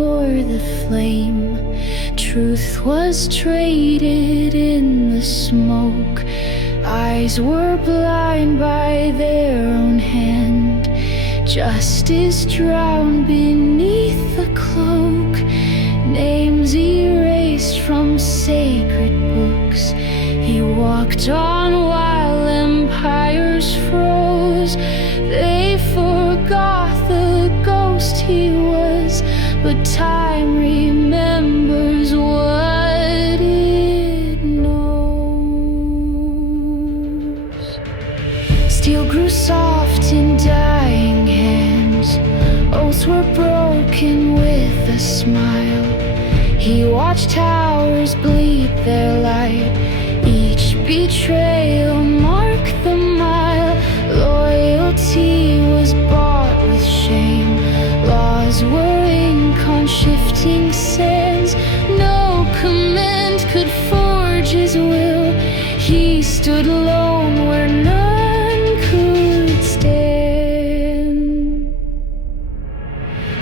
for the flame. Truth was traded in the smoke. Eyes were blind by their own hand. Justice drowned beneath the cloak. Names erased from sacred books. He walked on while empires froze. They forgot the ghost he was, but time remembers what it knows. Steel grew soft in dying hands. Oaths were broken with a smile. He watched towers bleed their light. Each betrayal marked the mile. Loyalty was bought with shame. Laws were ink on shifting sands. No command could forge his will. He stood alone where none could stand.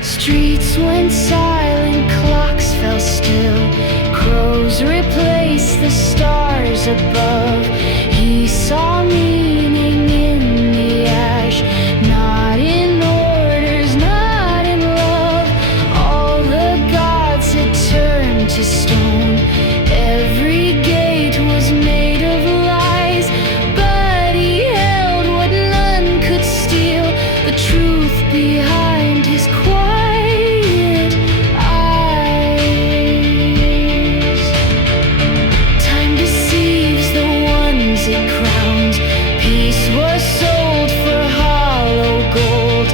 Streets went silent, clocks fell still. Crows replaced the stars above. He saw meaning in the ash, not in orders, not in love. All the gods had turned to stone. Every gate was made of lies, but he held what none could steal, the truth behind his quiet eyes. Time deceives the ones it crowns. Peace was sold for hollow gold.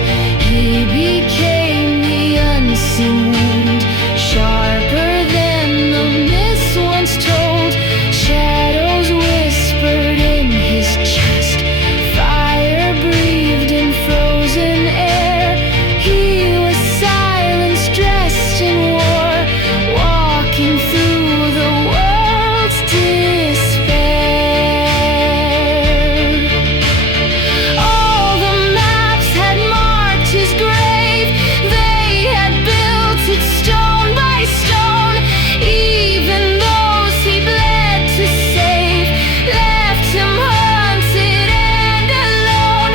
He became the unseen wound, sharper than the myths once told. Shadows whispered in his chest. Fire breathed in frozen air. He was silence dressed in war, walking through the world's despair. All the maps had marked his grave. They had built it stone by stone. Even those he bled to save left him haunted and alone.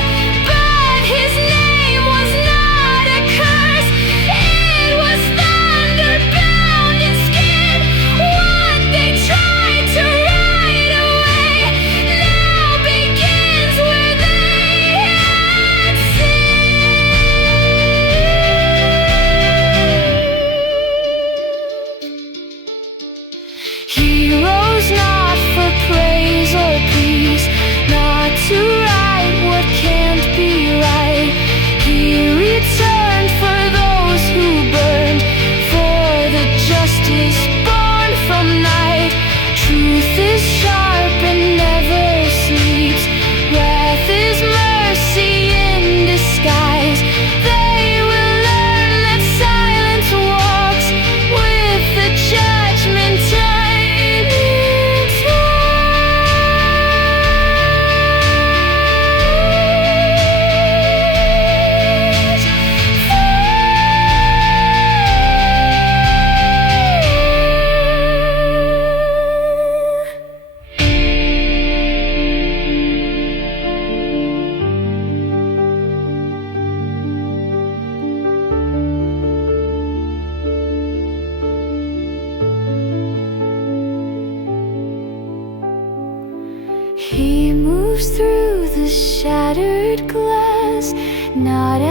But his name was not a curse. It was thunder bound in skin. What they tried to write away now begins where they had sinned. He rose not for praise or peace, not to right what can't be right. He returned for those who burned, for the justice born from night. Truth is sharp and never sleeps. Wrath is mercy in disguise. They will learn that silence walks with the judgment in its He moves through the shattered glass, not